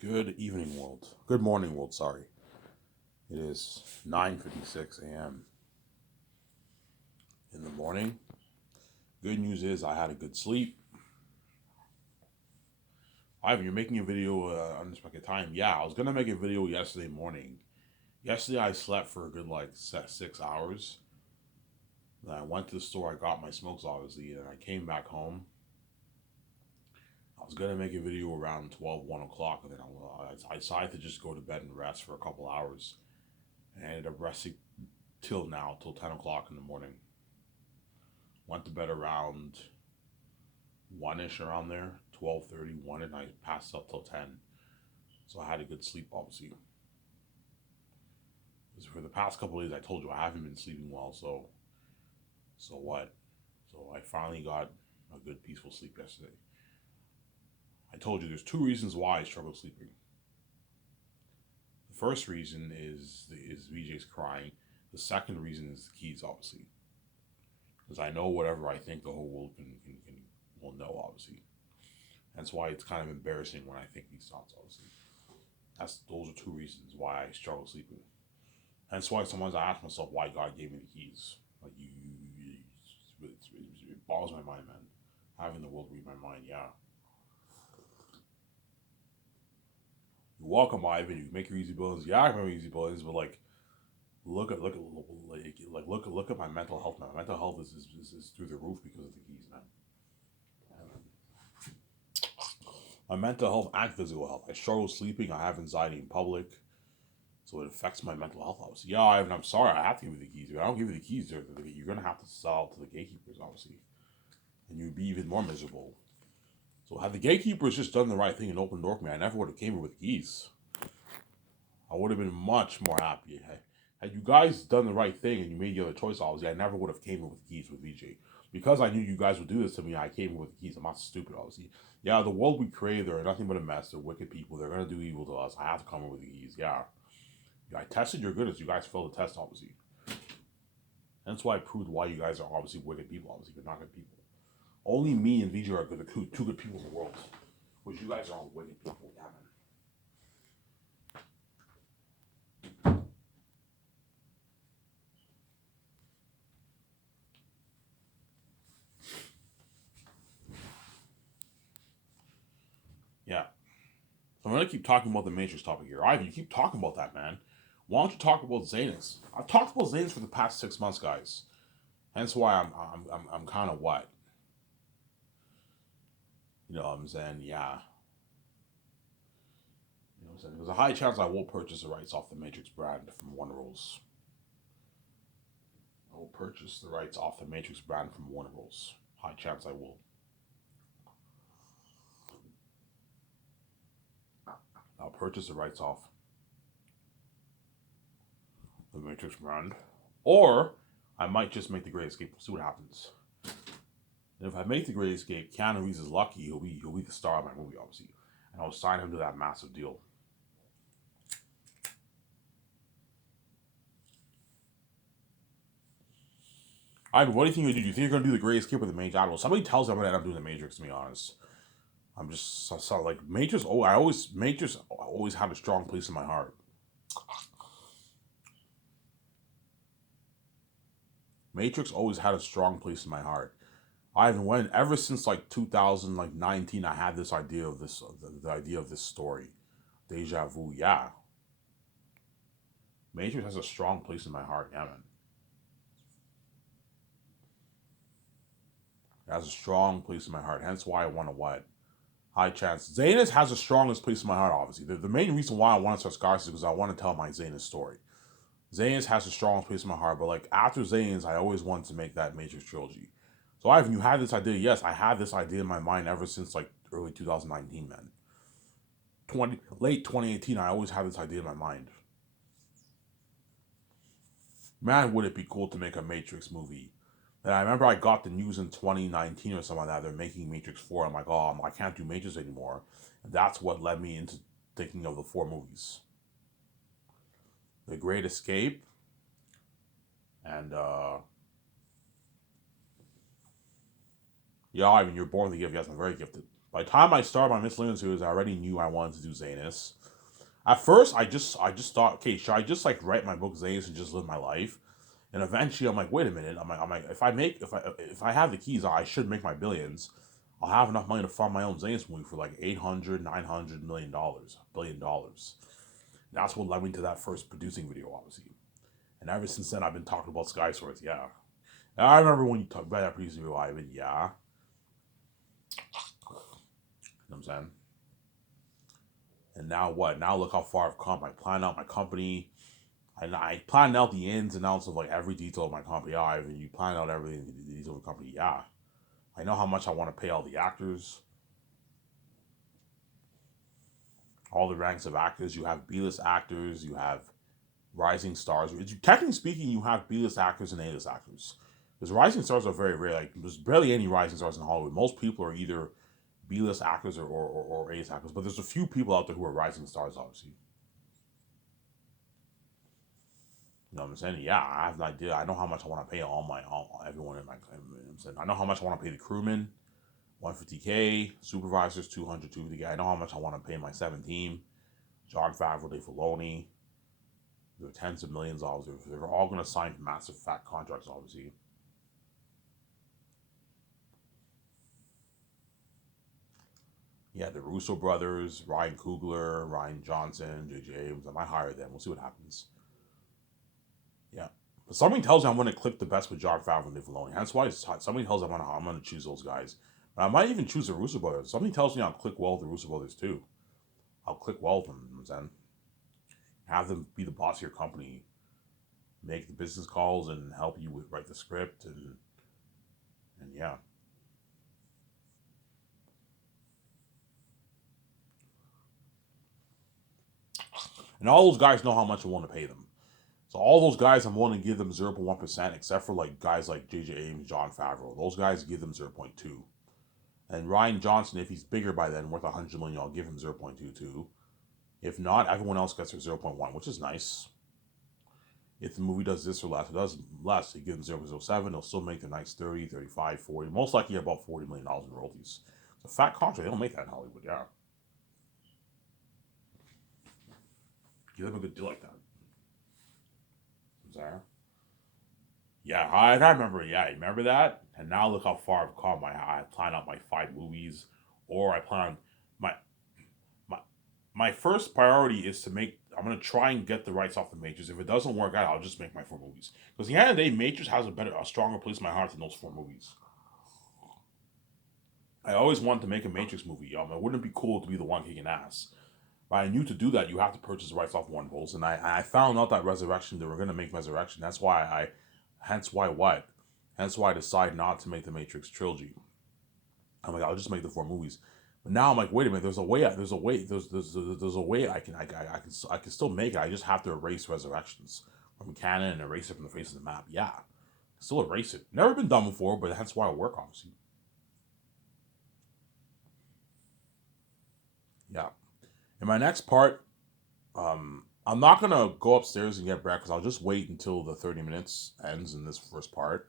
Good evening, world. Good morning, world. Sorry. It is 9:56 a.m. in the morning. Good news is I had a good sleep. Ivan, you're making a video unexpected time. Yeah, I was gonna make a video yesterday morning. Yesterday I slept for a good 6 hours. Then I went to the store. I got my smokes, obviously, and I came back home. I was gonna make a video around 12, 1 o'clock, and then I decided to just go to bed and rest for a couple hours. And I ended up resting till now, till 10 o'clock in the morning. Went to bed around 1ish, around there, 12:30, 1, and I passed up till 10. So I had a good sleep, obviously. Because for the past couple of days, I told you I haven't been sleeping well, so what? So I finally got a good, peaceful sleep yesterday. I told you there's two reasons why I struggle sleeping. The first reason is VJ's crying. The second reason is the keys, obviously. Because I know whatever I think, the whole world can will know, obviously. That's why it's kind of embarrassing when I think these thoughts, obviously. Those are two reasons why I struggle sleeping. That's why sometimes I ask myself why God gave me the keys. Like it boggles my mind, man. Having the world read my mind, yeah. You're welcome, Ivan. You make your easy bills. Yeah, I can make easy bills, but look at my mental health, man. My mental health is through the roof because of the keys, man. My mental health and physical health. I struggle sleeping. I have anxiety in public. So it affects my mental health, obviously. Yeah, Ivan, I'm sorry. I have to give you the keys. If I don't give you the keys, you're going to have to sell to the gatekeepers, obviously. And you'd be even more miserable. So had the gatekeepers just done the right thing and opened the door for me, I never would have came here with keys. I would have been much more happy. Had you guys done the right thing and you made the other choice, obviously, I never would have came here with keys with VJ. Because I knew you guys would do this to me, I came here with the keys. I'm not stupid, obviously. Yeah, the world we create, they're nothing but a mess. They're wicked people. They're going to do evil to us. I have to come here with the keys, yeah. I tested your goodness. You guys failed the test, obviously. That's why I proved why you guys are obviously wicked people. Obviously, you're not good people. Only me and VJ are two good people in the world. Which you guys are all wicked people. Yeah, man. Yeah. So I'm gonna keep talking about the Matrix topic here. Ivan, you keep talking about that, man. Why don't you talk about Zanus? I've talked about Zanus for the past 6 months, guys. Hence why I'm kind of what. You know what I'm saying? Yeah. You know what I'm saying? There's a high chance I will purchase the rights off the Matrix brand from Warner Bros. I will purchase the rights off the Matrix brand from Warner Bros. High chance I will. I'll purchase the rights off the Matrix brand. Or I might just make the Great Escape. We'll see what happens. And if I make the Great Escape, Keanu Reeves is lucky. He'll be the star of my movie, obviously. And I'll sign him to that massive deal. Ivan, what do you think you do? Do you think you're gonna do the Great Escape or the Matrix? I don't know. Somebody tells me I'm gonna end up doing the Matrix. To be honest, I'm just like Matrix. Oh, Matrix always had a strong place in my heart. Matrix always had a strong place in my heart. Ivan, when ever since like 2019, I had this idea of the idea of this story, deja vu. Yeah, Matrix has a strong place in my heart. Yeah, man, it has a strong place in my heart. Hence why I want to what high chance. Zanus has the strongest place in my heart. Obviously, the main reason why I want to start Scars is because I want to tell my Zanus story. Zanus has the strongest place in my heart, but like after Zanus, I always wanted to make that Matrix trilogy. So Ivan, you had this idea. Yes, I had this idea in my mind ever since like early 2019, man. Late 2018, I always had this idea in my mind. Man, would it be cool to make a Matrix movie? And I remember I got the news in 2019 or something like that. They're making Matrix 4. I'm like, oh, I can't do Matrix anymore. And that's what led me into thinking of the four movies: The Great Escape, and yeah, I mean, you're born with the gift. Yes, I'm very gifted. By the time I started my miscellaneous series, I already knew I wanted to do Zanus. At first, I just thought, okay, should I just like write my book Zanus and just live my life? And eventually, I'm like, wait a minute. I'm like, if I have the keys, I should make my billions. I'll have enough money to fund my own Zanus movie for like 800, 900 million dollars, $1 billion. That's what led me to that first producing video, obviously. And ever since then, I've been talking about Sky Swords. Yeah, and I remember when you talked about that producing video, Ivan. Yeah, you know what I'm saying. And now what? Now look how far I've come. I planned out my company. And I planned out the ins and outs of like every detail of my company. Yeah, Ivan, you plan out everything, the details of the company. Yeah, I know how much I want to pay all the actors, all the ranks of actors. You have B-list actors, you have rising stars. Technically speaking, you have B-list actors and A-list actors. Because rising stars are very rare. Like there's barely any rising stars in Hollywood. Most people are either B-list actors or A-list actors. But there's a few people out there who are rising stars, obviously. You know what I'm saying? Yeah, I have an idea. I know how much I want to pay everyone in my. I'm saying I know how much I want to pay the crewmen, 150K, supervisors 250K. I know how much I want to pay my 7 team, Jon Favreau, Dave Filoni. They're tens of millions of dollars. They're all going to sign massive fat contracts, obviously. Yeah, the Russo brothers, Ryan Coogler, Ryan Johnson, J.J. Abrams. I might hire them. We'll see what happens. Yeah. But something tells me I'm going to click the best with Jon Favreau and Dave Filoni. That's why something tells me I'm going to choose those guys. But I might even choose the Russo brothers. Something tells me I'll click well with the Russo brothers too. I'll click well with them, then have them be the boss of your company, make the business calls and help you with write the script and yeah. And all those guys know how much I want to pay them. So all those guys, I'm willing to give them 0.1%, except for like guys like J.J. Abrams, Jon Favreau. Those guys give them 0.2. And Ryan Johnson, if he's bigger by then, worth 100 million, I'll give him 0.22. If not, everyone else gets their 0.1, which is nice. If the movie does this or less, it does less, they give them 0.07. They'll still make the nice 30, 35, 40. Most likely about $40 million in royalties. It's a fat contract. They don't make that in Hollywood, yeah. Give them a good deal like that. Sorry. Yeah, I remember. Yeah, I remember that. And now look how far I've come. I plan out my 5 movies, or I plan my my my first priority is to make. I'm gonna try and get the rights off the Matrix. If it doesn't work out, I'll just make my 4 movies. Because at the end of the day, Matrix has a stronger place in my heart than those 4 movies. I always wanted to make a Matrix movie. It wouldn't be cool to be the one kicking ass. But I knew to do that, you have to purchase the rights off Warner Bros. And I found out that Resurrection, they were going to make Resurrection. Hence why what? Hence why I decided not to make the Matrix trilogy. I'm like, I'll just make the 4 movies. But now I'm like, wait a minute, there's a way I can still make it. I just have to erase Resurrections from canon and erase it from the face of the map. Yeah, still erase it. Never been done before, but that's why I work, obviously. Yeah. In my next part, I'm not gonna go upstairs and get breakfast. I'll just wait until the 30 minutes ends in this first part,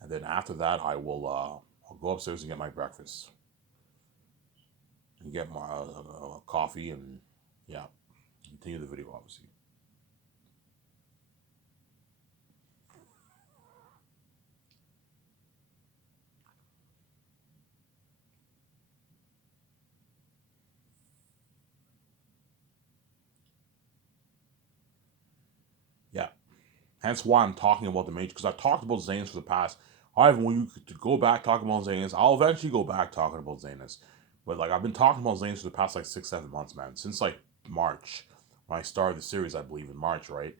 and then after that, I'll go upstairs and get my breakfast and get my coffee and yeah, continue the video obviously. Yeah, hence why I'm talking about the Matrix because I talked about Zanes for the past. However, when you to go back talking about Zanes, I'll eventually go back talking about Zanes. But like I've been talking about Zanes for the past like 6, 7 months, man, since like March when I started the series, I believe in March, right?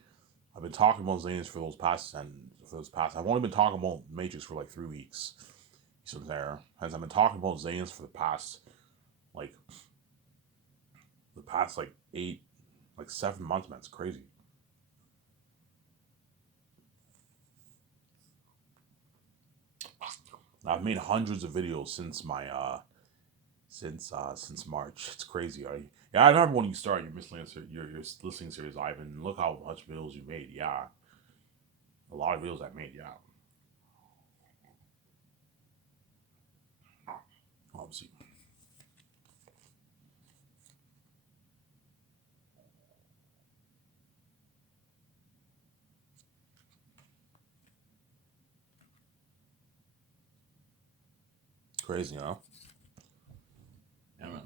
I've been talking about Zanes for those past. I've only been talking about Matrix for like 3 weeks. So there, as I've been talking about Zanes for like the past like 7 months, man. It's crazy. I've made hundreds of videos since March. It's crazy. Yeah, I remember when you started your miscellaneous your listening series, Ivan. Look how much videos you made. Yeah, a lot of videos I made. Yeah, obviously. crazy, huh? Yeah, man.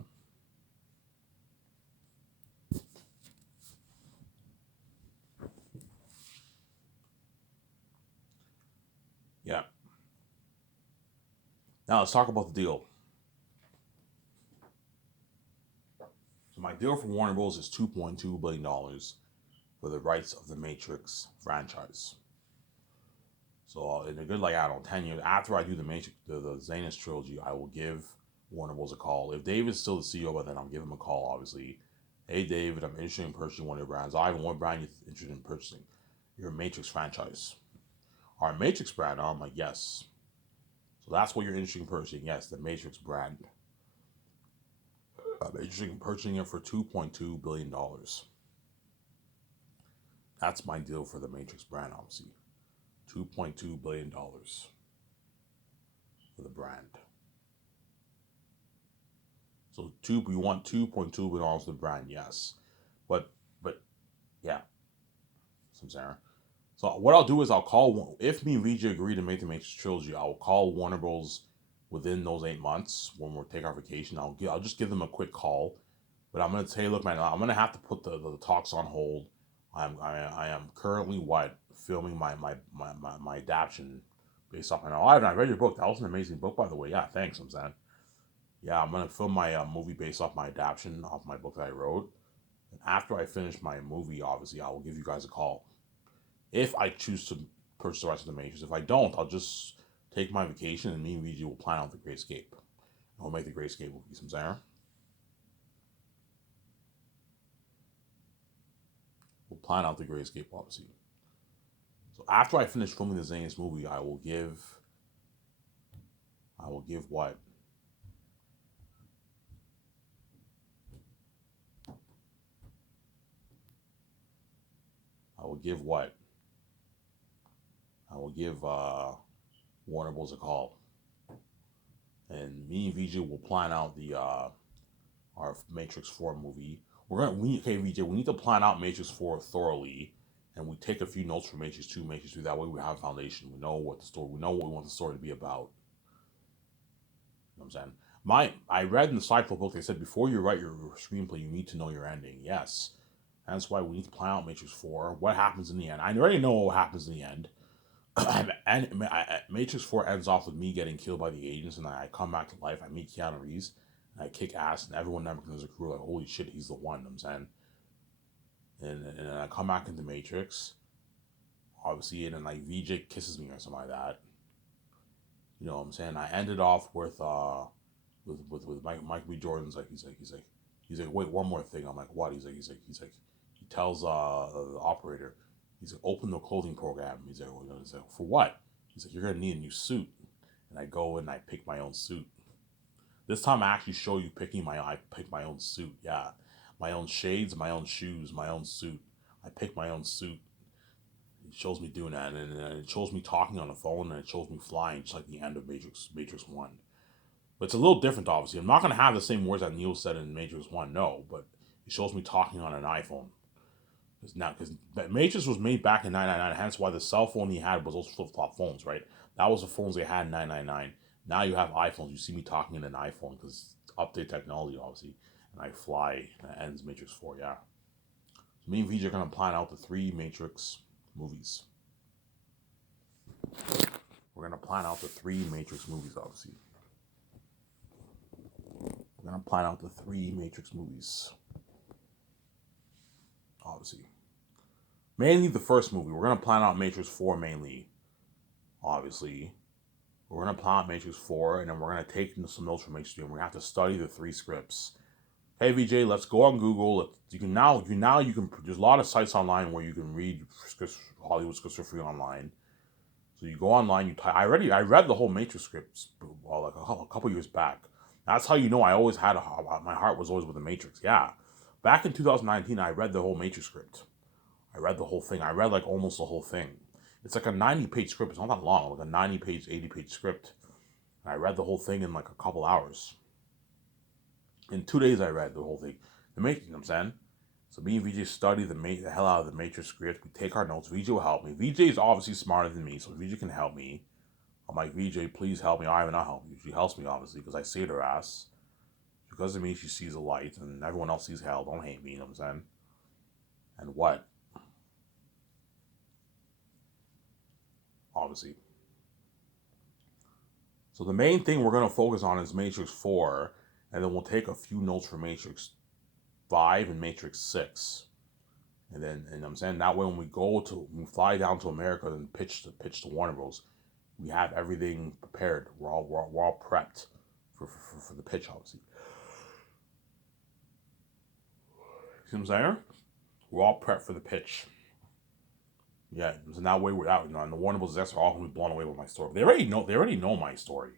Yeah. Now let's talk about the deal. So my deal for Warner Bros. Is $2.2 billion for the rights of the Matrix franchise. So in a good, like, I don't know, 10 years after I do the Matrix, the Xenos trilogy, I will give Warner Bros. A call. If David's still the CEO, by then I'll give him a call. Obviously, hey David, I'm interested in purchasing one of your brands. Ivan, what brand you interested in purchasing? Your Matrix franchise. Our Matrix brand. I'm like, yes. So that's what you're interested in purchasing. Yes, the Matrix brand. I'm interested in purchasing it for $2.2 billion. That's my deal for the Matrix brand, obviously. $2.2 billion for the brand. So we want $2.2 billion for the brand, yes. But yeah, some Sarah. So what I'll do is I'll call, if me and VJ agree to make the Matrix trilogy, I'll call Warner Bros. Within those 8 months when we take our vacation. I'll just give them a quick call. But I'm gonna say, look, man, I'm gonna have to put the talks on hold. I am currently filming my adaptation based off. I read your book. That was an amazing book, by the way. Yeah, thanks. I'm saying. Yeah, I'm gonna film my movie based off my adaptation of my book that I wrote. And after I finish my movie, obviously, I will give you guys a call. If I choose to purchase the rest of the Matrix, if I don't, I'll just take my vacation and me and VG will plan out the Great Escape. And we'll make the Great Escape movie. Some Sarah. We'll plan out the Great Escape, obviously. So after I finish filming the Xenos movie, I will give what? I will give what? I will give Warner Bros. A call. And me and VJ will plan out the our Matrix 4 movie. Okay, VJ, we need to plan out Matrix 4 thoroughly, and we take a few notes from Matrix 2, Matrix 3. That way we have a foundation. We know what the story. We know what we want the story to be about. You know what I'm saying? I read in the Cypher book, they said before you write your screenplay, you need to know your ending. Yes. That's why we need to plan out Matrix 4. What happens in the end? I already know what happens in the end. And Matrix 4 ends off with me getting killed by the agents, and I come back to life. I meet Keanu Reeves, and I kick ass, and everyone never knows the crew like, holy shit, he's the one. You know what I'm saying, and I come back into Matrix, obviously, and then like VJ kisses me or something like that. You know what I'm saying? I ended off with Mike B. Jordan's like he's like wait, one more thing. I'm like, what? He's like he tells the operator, he's like, open the clothing program. He's like, for what? He's like, you're gonna need a new suit. And I go and I pick my own suit. This time I actually show you I pick my own suit. Yeah, my own shades, my own shoes, my own suit. I pick my own suit. It shows me doing that, and it shows me talking on the phone, and it shows me flying, just like the end of Matrix One. But it's a little different, obviously. I'm not gonna have the same words that Neo said in Matrix One, no, but it shows me talking on an iPhone. Because Matrix was made back in 1999, hence why the cell phone he had was those flip flop phones, right? That was the phones they had in 1999. Now you have iPhones. You see me talking in an iPhone because update technology, obviously. And I fly. And that ends Matrix 4, yeah. So me and VJ are gonna plan out the 3 Matrix movies. We're gonna plan out the 3 Matrix movies, obviously. We're gonna plan out the 3 Matrix movies, obviously. Mainly the first movie. We're gonna plan out Matrix 4 mainly, obviously. We're gonna plan out Matrix 4, and then we're gonna take some notes from Matrix 3, and we're gonna have to study the 3 scripts. Hey VJ, let's go on Google. You can there's a lot of sites online where you can read Hollywood scripts for free online. So you go online, I read the whole Matrix scripts like a couple years back. That's how you know I always had my heart was always with the Matrix. Yeah, back in 2019, I read the whole Matrix script. I read the whole thing. I read like almost the whole thing. It's like a 90-page script. It's not that long, like a 90-page, 80-page script. And I read the whole thing in like a couple hours. In 2 days, I read the whole thing. The Matrix, you know what I'm saying? So me and VJ study the hell out of the Matrix script. We take our notes. VJ will help me. VJ is obviously smarter than me, so VJ can help me. I'm like, VJ, please help me. I will not help you. She helps me, obviously, because I saved her ass. Because of me, she sees the light, and everyone else sees hell. Don't hate me, you know what I'm saying? And what? Obviously. So the main thing we're going to focus on is Matrix 4, and then we'll take a few notes for Matrix 5 and Matrix 6. And then, and I'm saying that way when we fly down to America and pitch to Warner Bros., we have everything prepared. We're all prepped for the pitch, obviously. See what I'm saying? We're all prepped for the pitch. Yeah, so that way we're out. And the Warner Bros. Execs are all going to be blown away with my story. They already know my story.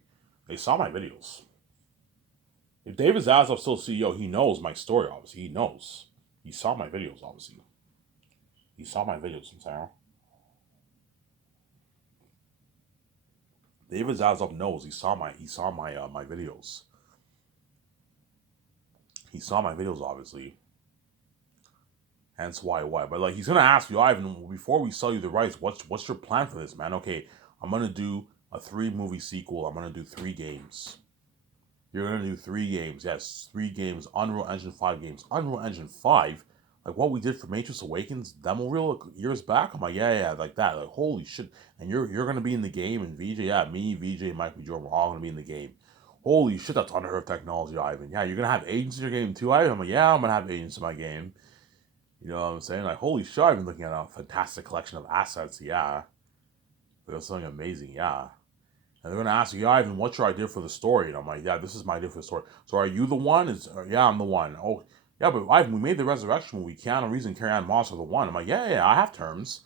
They saw my videos. If David Zaslav's still CEO, he knows my story, obviously. He knows. He saw my videos, obviously. He saw my videos, I'm saying. David Zaslav knows. He saw my my videos. He saw my videos, obviously. Hence why. But like he's gonna ask you, Ivan, before we sell you the rights, what's your plan for this, man? Okay, I'm gonna do a 3-movie sequel. I'm gonna do 3 games. You're gonna do 3 games. Yes, 3 games. Unreal Engine 5 games. Unreal Engine 5. Like what we did for Matrix Awakens demo reel years back. I'm like, yeah, like that. Like holy shit. And you're gonna be in the game, and VJ, yeah, me, VJ, Mike, and Jordan, we're all gonna be in the game. Holy shit, that's unheard of technology, Ivan. Yeah, you're gonna have agents in your game too, Ivan. I'm like, yeah, I'm gonna have agents in my game. You know what I'm saying? Like, holy shit, I've been looking at a fantastic collection of assets, yeah. There's something amazing, yeah. And they're gonna ask you, yeah, Ivan, what's your idea for the story? And I'm like, yeah, this is my idea for the story. So are you the one? Yeah, I'm the one. Oh, yeah, but Ivan, we made the Resurrection movie. Keanu Reeves and Carrie-Anne Moss are the one. I'm like, yeah, I have terms.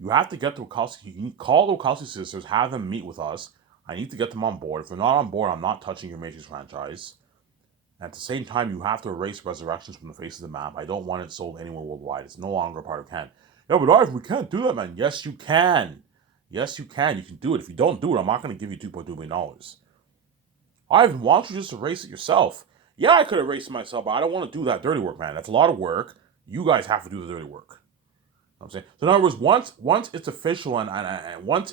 You have to get the Wachowski. You need, call the Wachowski sisters, have them meet with us. I need to get them on board. If they're not on board, I'm not touching your Matrix franchise. At the same time, you have to erase Resurrections from the face of the map. I don't want it sold anywhere worldwide. It's no longer a part of canon. Yeah, but Ivan, we can't do that, man. Yes, you can. Yes, you can. You can do it. If you don't do it, I'm not going to give you $2.2 million. Ivan, why don't you just erase it yourself? Yeah, I could erase it myself, but I don't want to do that dirty work, man. That's a lot of work. You guys have to do the dirty work. You know what I'm saying? So in other words, once it's official and once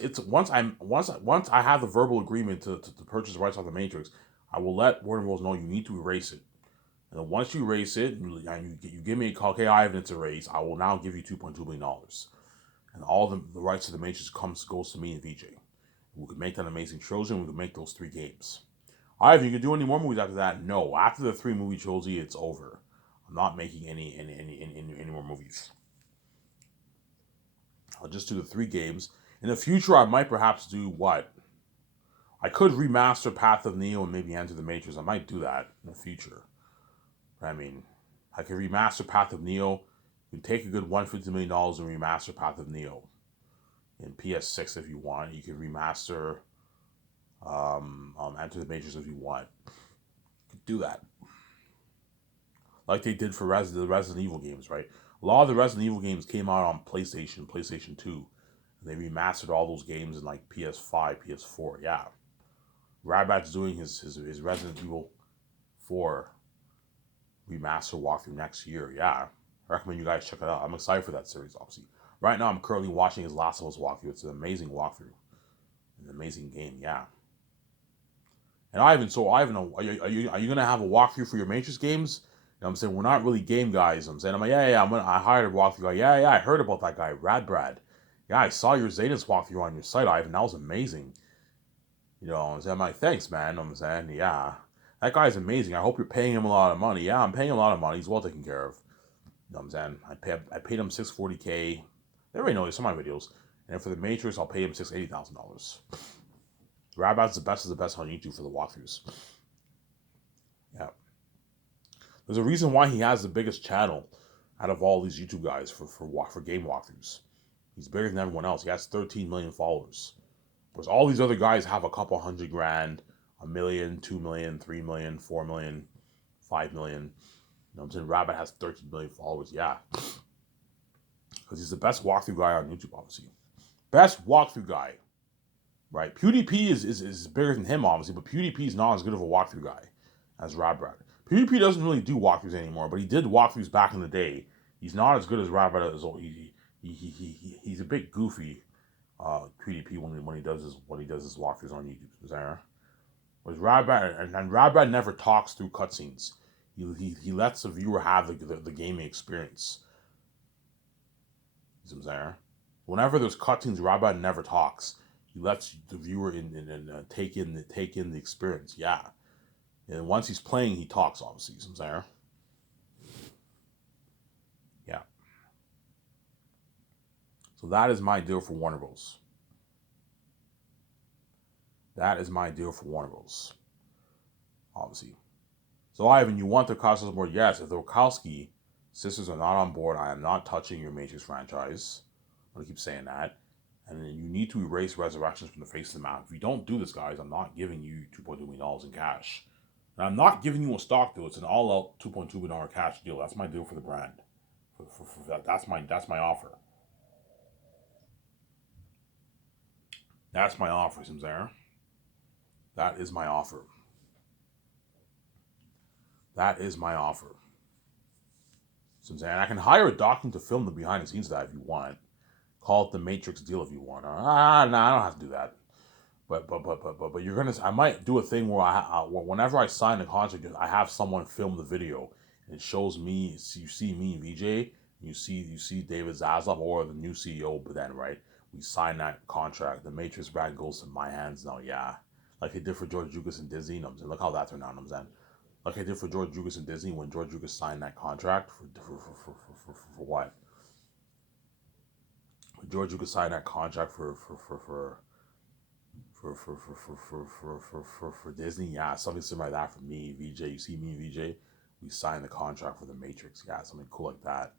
I have the verbal agreement to purchase the rights off the Matrix, I will let Warner Bros. Know you need to erase it. And then once you erase it, you give me a call, okay, Ivan, it's erased. I will now give you $2.2 million. And all the rights to the Matrix goes to me and VJ. We could make that amazing trilogy, and we could make those 3 games. Ivan, you can do any more movies after that? No. After the 3-movie trilogy, it's over. I'm not making any more movies. I'll just do the 3 games. In the future, I might perhaps do what? I could remaster Path of Neo and maybe Enter the Matrix. I might do that in the future. I mean, I could remaster Path of Neo. You can take a good $150 million and remaster Path of Neo in PS6 if you want. You can remaster Enter the Matrix if you want. You could do that. Like they did for the Resident Evil games, right? A lot of the Resident Evil games came out on PlayStation 2. And they remastered all those games in like PS5, PS4. Yeah. Rabat's doing his Resident Evil 4 remaster walkthrough next year. Yeah. I recommend you guys check it out. I'm excited for that series, obviously. Right now, I'm currently watching his Last of Us walkthrough. It's an amazing walkthrough. An amazing game, yeah. And Ivan, are you going to have a walkthrough for your Matrix games? You know what I'm saying? We're not really game guys. I'm saying, I hired a walkthrough guy. Yeah, I heard about that guy, Brad. Yeah, I saw your Zetas walkthrough on your site, Ivan. That was amazing. You know what I'm saying? I'm like, thanks, man. You know what I'm saying, yeah. That guy's amazing. I hope you're paying him a lot of money. Yeah, I'm paying him a lot of money. He's well taken care of. You know what I'm saying? I paid him $640K. They already know this. Some of my videos. And for the Matrix, I'll pay him $680,000. Rabat's the best of the best on YouTube for the walkthroughs. Yeah. There's a reason why he has the biggest channel out of all these YouTube guys for game walkthroughs. He's bigger than everyone else. He has 13 million followers. Whereas all these other guys have a couple $100,000, $1 million, $2 million, $3 million, $4 million, $5 million. You know what I'm saying? Rabbit has 13 million followers. Yeah. Because he's the best walkthrough guy on YouTube, obviously. Best walkthrough guy. Right? PewDiePie is bigger than him, obviously, but PewDiePie is not as good of a walkthrough guy as Rabbit. PewDiePie doesn't really do walkthroughs anymore, but he did walkthroughs back in the day. He's not as good as Rabbit. He's a bit goofy QDP when he does his walkthroughs on YouTube. There, whereas Radbrad and Radbrad never talks through cutscenes. He lets the viewer have the gaming experience. You see what I'm saying? Whenever there's cutscenes, Radbrad never talks. He lets the viewer take in the experience. Yeah, and once he's playing, he talks. Obviously, you see what I'm saying? Yeah. So that is my deal for Warner Bros. That is my deal for Warner Bros. Obviously. So Ivan, you want the Wachowski on board? Yes. If the Wachowski sisters are not on board, I am not touching your Matrix franchise. I'm gonna keep saying that. And then you need to erase Resurrections from the face of the map. If you don't do this, guys, I'm not giving you $2.2 million in cash. And I'm not giving you a stock deal. It's an all-out $2.2 million cash deal. That's my deal for the brand. For that. That's my offer. That's my offer, Simzair. That is my offer. That is my offer. Simzair. I can hire a document to film the behind the scenes of that if you want. Call it the Matrix deal if you want. No, I don't have to do that. But you're gonna. I might do a thing where whenever I sign a contract, I have someone film the video. And it shows me. You see me, VJ. You see David Zaslav or the new CEO. But then, right, we sign that contract. The Matrix brand goes to my hands now. Yeah, like they did for George Lucas and Disney. You know, look how that turned out. I'm saying, like I did for George Lucas and Disney when George Lucas signed that contract for what? George Lucas signed that contract for Disney. Yeah, something similar like that for me, VJ. You see me, VJ. We signed the contract for the Matrix. Yeah, something cool like that.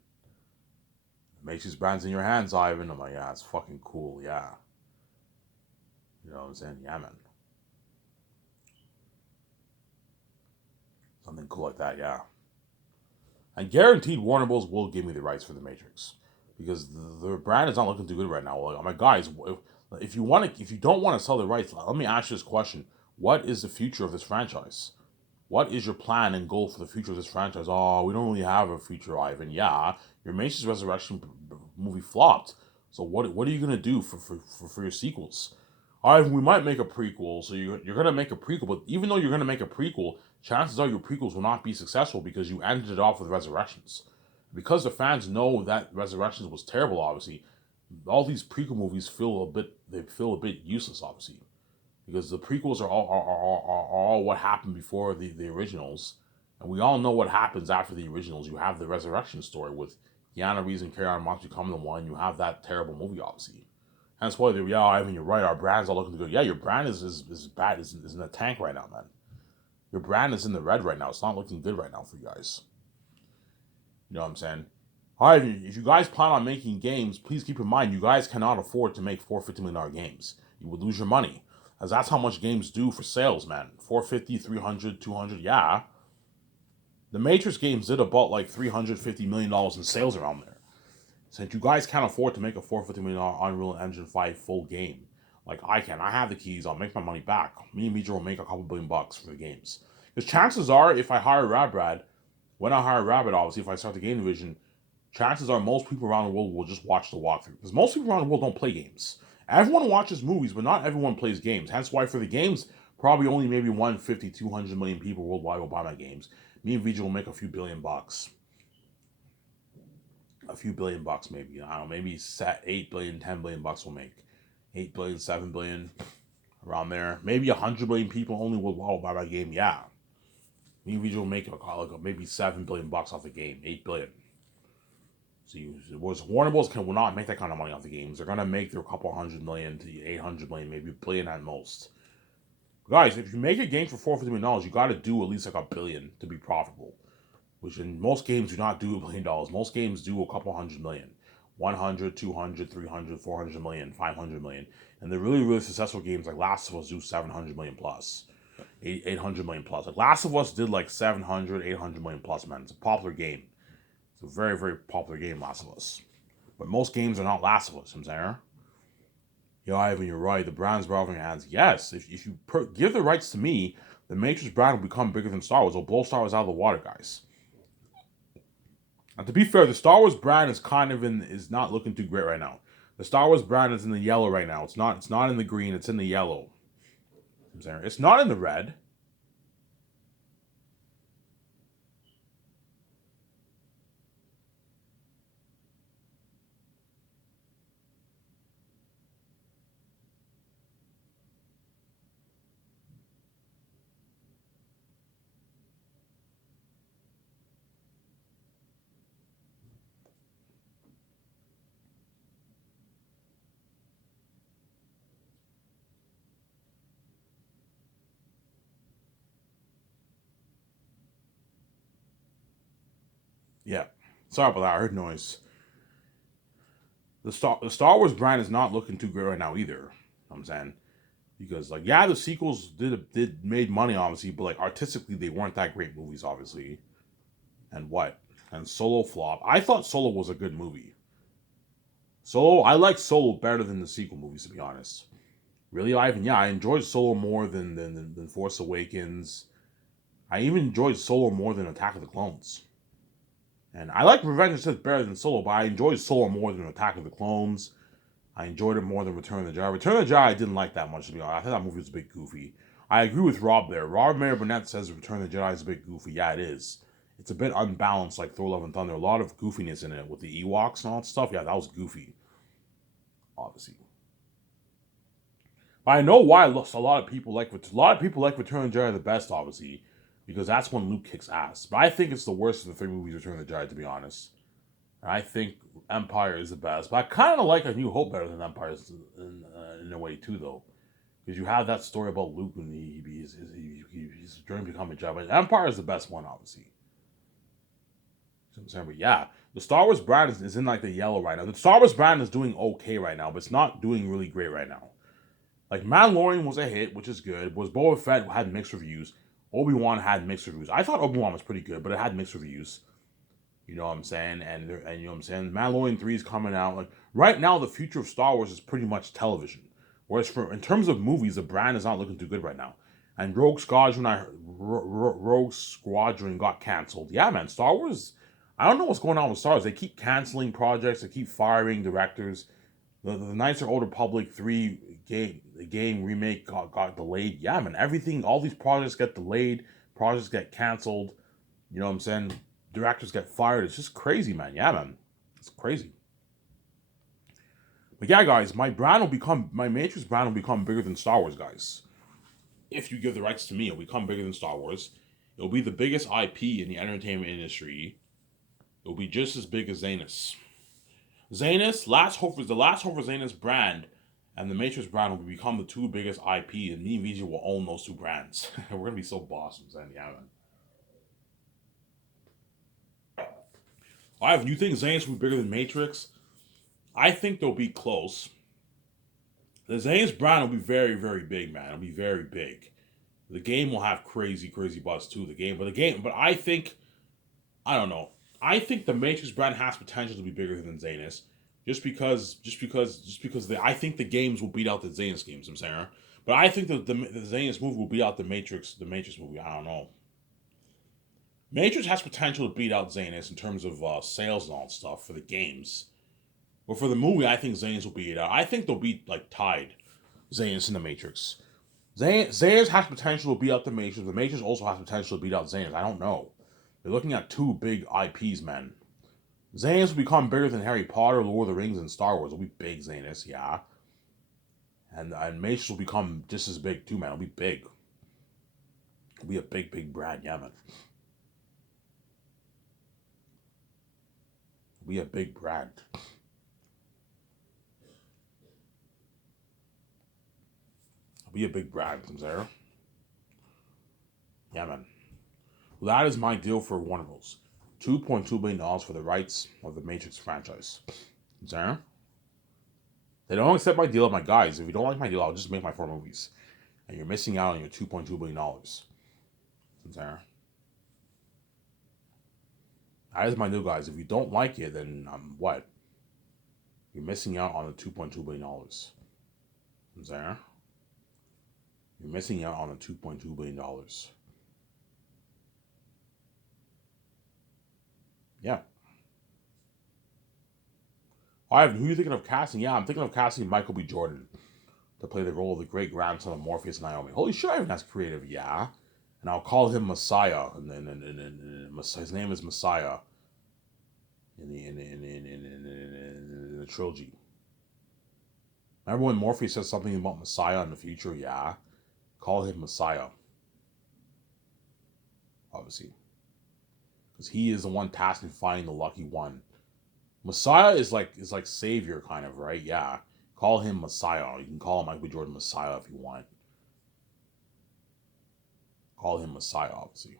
The Matrix brand's in your hands, Ivan. I'm like, yeah, it's fucking cool. Yeah, you know what I'm saying? Yeah, man. Something cool like that. Yeah. And guaranteed, Warner Bros. Will give me the rights for the Matrix because the brand is not looking too good right now. Like, my guys, if you don't want to sell the rights, let me ask you this question: what is the future of this franchise? What is your plan and goal for the future of this franchise? Oh, we don't really have a future, Ivan. Yeah, your Matrix Resurrection movie flopped. So what are you gonna do for your sequels? Ivan, we might make a prequel. So you're gonna make a prequel, but even though you're gonna make a prequel, chances are your prequels will not be successful because you ended it off with Resurrections. Because the fans know that Resurrections was terrible, obviously, all these prequel movies feel a bit useless, obviously, because the prequels are all what happened before the originals, and we all know what happens after the originals. You have the resurrection story with Keanu Reeves and Carrie-Anne Moss becoming the one. You have that terrible movie, obviously. Hence why yeah, Ivan, you're right. Our brand's all looking good. Yeah, your brand is bad. Is in the tank right now, man. Your brand is in the red right now. It's not looking good right now for you guys. You know what I'm saying? Ivan, if you guys plan on making games, please keep in mind you guys cannot afford to make $450 million games. You would lose your money. As that's how much games do for sales, man. 450, 300, 200, yeah. The Matrix games did about like $350 million in sales around there. Since you guys can't afford to make a $450 million Unreal Engine 5 full game, like I can, I have the keys, I'll make my money back. Me and Mejo will make a couple $1 billion for the games. Because chances are, if I hire Radbrad, when I hire Rabbit, obviously, if I start the game division, chances are most people around the world will just watch the walkthrough. Because most people around the world don't play games. Everyone watches movies, but not everyone plays games. Hence why for the games, probably only maybe 150, 200 million people worldwide will buy my games. Me and VJ will make a few $1 billion. A few $1 billion maybe. I don't know, maybe 8 billion, $10 billion we'll make. 8 billion, 7 billion, around there. Maybe 100 million people only will buy my game, yeah. Me and VJ will make maybe $7 billion off the game. 8 billion. See, Warner Bros. Will not make that kind of money off the games. They're gonna make their couple 100 million to 800 million, maybe $1 billion at most. Guys, if you make a game for $450 million, you got to do at least like $1 billion to be profitable. Which in most games do not do $1 billion. Most games do a couple 100 million, 100, 200, 300, 400 million, 500 million, and the really successful games like Last of Us do 700 million plus, 800 million plus. Like Last of Us did like 700, 800 million plus. Man, it's a popular game. It's a very popular game, Last of Us. But most games are not Last of Us. I'm saying. Yo, Ivan, you're right. The brand's in your hands. Yes, if you give the rights to me, the Matrix brand will become bigger than Star Wars. It'll blow Star Wars out of the water, guys. And to be fair, the Star Wars brand is is not looking too great right now. The Star Wars brand is in the yellow right now. It's not. It's not in the green. It's in the yellow. It's not in the red. Yeah. Sorry about that. I heard noise. The Star Wars brand is not looking too great right now either. You know what I'm saying, because like yeah, the sequels did made money obviously, but like artistically they weren't that great movies obviously. And what? And Solo flop. I thought Solo was a good movie. Solo, I like Solo better than the sequel movies to be honest. Really, Ivan? Yeah, I enjoyed Solo more than Force Awakens. I even enjoyed Solo more than Attack of the Clones. And I like Revenge of the Sith better than Solo, but I enjoyed Solo more than Attack of the Clones. I enjoyed it more than Return of the Jedi. Return of the Jedi I didn't like that much to be honest. I thought that movie was a bit goofy. I agree with Rob there. Rob Mayer Burnett says Return of the Jedi is a bit goofy. Yeah, it is. It's a bit unbalanced like Thor Love and Thunder. A lot of goofiness in it with the Ewoks and all that stuff. Yeah, that was goofy, obviously. But I know why a lot of people like Return of the Jedi the best, obviously, because that's when Luke kicks ass. But I think it's the worst of the three movies, Return of the Jedi, to be honest. And I think Empire is the best, but I kind of like A New Hope better than Empire in a way too, though, because you have that story about Luke and he's trying to become a Jedi. But Empire is the best one, obviously. So I'm saying, but yeah, the Star Wars brand is in like the yellow right now. The Star Wars brand is doing okay right now, but it's not doing really great right now. Like Mandalorian was a hit, which is good. Was Boba Fett had mixed reviews. Obi-Wan had mixed reviews. I thought Obi-Wan was pretty good, but it had mixed reviews. You know what I'm saying? And you know what I'm saying? Mandalorian 3 is coming out. Like right now, the future of Star Wars is pretty much television. Whereas for in terms of movies, the brand is not looking too good right now. And Rogue Squadron got canceled. Yeah, man, Star Wars. I don't know what's going on with Star Wars. They keep canceling projects. They keep firing directors. The Knights of Old Republic 3 game remake got delayed. Yeah, man, everything, all these projects get delayed. Projects get canceled. You know what I'm saying? Directors get fired. It's just crazy, man. Yeah, man. It's crazy. But yeah, guys, my Matrix brand will become bigger than Star Wars, guys. If you give the rights to me, it'll become bigger than Star Wars. It'll be the biggest IP in the entertainment industry. It'll be just as big as Zanus. Zanus, the last hope for Zanus brand and the Matrix brand will become the two biggest IP, and me and VJ will own those two brands. We're gonna be so boss, man. Yeah, man. Ivan, you think Zanus will be bigger than Matrix? I think they'll be close. The Zanus brand will be very, very big, man. It'll be very big. The game will have crazy, crazy buzz too. But I think, I don't know. I think the Matrix brand has potential to be bigger than Zanus, I think the games will beat out the Zanus games. I'm saying, but I think the Zanus movie will beat out the Matrix movie. I don't know. Matrix has potential to beat out Zanus in terms of sales and all that stuff for the games. But for the movie, I think Zanus will beat it out. I think they'll be like tied, Zanus and the Matrix. Zanus has potential to beat out the Matrix. The Matrix also has potential to beat out Zanus. I don't know. They're looking at two big IPs, man. Zanus will become bigger than Harry Potter, Lord of the Rings, and Star Wars. It'll be big, Zanus, yeah. And Matrix will become just as big too, man. It'll be big. It'll be a big, big brand, yeah, man. It'll be a big brand. It'll be a big brand, Zara. Yeah, man. Well, that is my deal for Warner Bros. $2.2 billion for the rights of the Matrix franchise. Zara? They don't accept my deal, my guys. If you don't like my deal, I'll just make my 4 movies. And you're missing out on your $2.2 billion. Zara? That is my deal, guys. If you don't like it, then what? You're missing out on the $2.2 billion. Zara? You're missing out on the $2.2 billion. Yeah. Ivan, who are you thinking of casting? Yeah, I'm thinking of casting Michael B. Jordan to play the role of the great grandson of Morpheus and Naomi. Holy shit, Ivan, that's creative, yeah. And I'll call him Messiah, and his name is Messiah in the trilogy. Remember when Morpheus says something about Messiah in the future? Yeah, call him Messiah, obviously, because he is the one tasked in finding the lucky one. Messiah is like savior kind of, right? Yeah, call him Messiah. You can call him Michael B. Jordan Messiah if you want. Call him Messiah, obviously.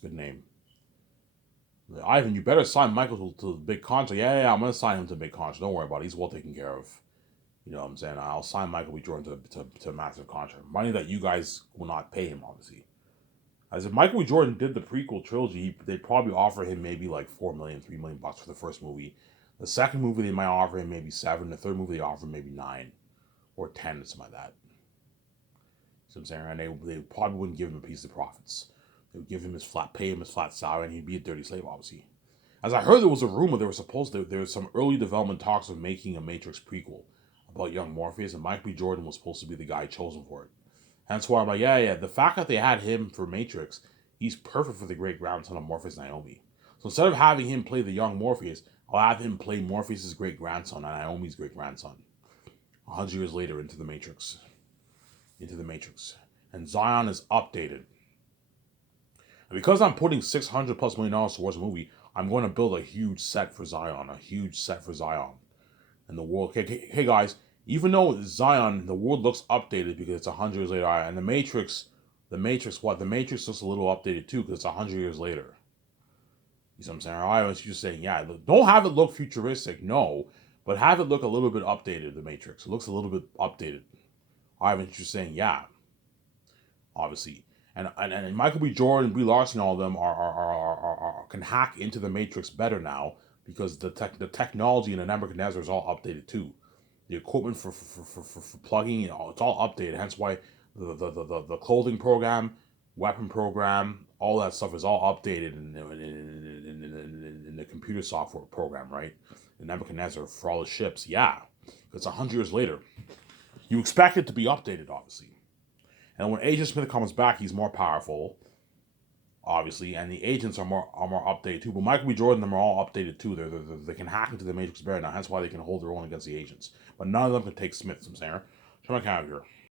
Good name. Ivan, you better sign Michael to the big contract. Yeah, I'm gonna sign him to a big contract. Don't worry about it. He's well taken care of. You know what I'm saying? I'll sign Michael B. Jordan to a massive contract. Money that you guys will not pay him, obviously. As if Michael B. Jordan did the prequel trilogy, they'd probably offer him maybe like $4 million, $3 million for the first movie. The second movie, they might offer him maybe 7. The third movie, they offer him maybe 9 or 10, something like that. So I'm saying, and they probably wouldn't give him a piece of the profits. They would give him his flat pay, him his flat salary, and he'd be a dirty slave, obviously. As I heard, there was a rumor there was some early development talks of making a Matrix prequel about young Morpheus, and Mike B. Jordan was supposed to be the guy chosen for it. Hence why I'm like, yeah. The fact that they had him for Matrix, he's perfect for the great grandson of Morpheus and Naomi. So instead of having him play the young Morpheus, I'll have him play Morpheus' great grandson and Naomi's great grandson. 100 years later into the Matrix. And Zion is updated. And because I'm putting $600+ million towards the movie, I'm going to build a huge set for Zion. And the world. Hey guys, even though Zion, the world looks updated because it's 100 years later, and the Matrix looks a little updated too because it's 100 years later. You see what I'm saying? I was just saying, yeah, don't have it look futuristic, no, but have it look a little bit updated. The Matrix, it looks a little bit updated. I was just saying, yeah, obviously. And Michael B. Jordan, Brie Larson, all of them can hack into the Matrix better now because the technology in the Nebuchadnezzar is all updated too. The equipment for plugging, it's all updated. Hence why the clothing program, weapon program, all that stuff is all updated in the computer software program, right? The Nebuchadnezzar for all the ships, yeah. It's 100 years later. You expect it to be updated, obviously. And when Agent Smith comes back, he's more powerful, obviously, and the agents are more updated too. But Michael B. Jordan, them are all updated too. They can hack into the Matrix better now. Hence why they can hold their own against the agents. But none of them can take Smith. I'm saying, turn my camera here.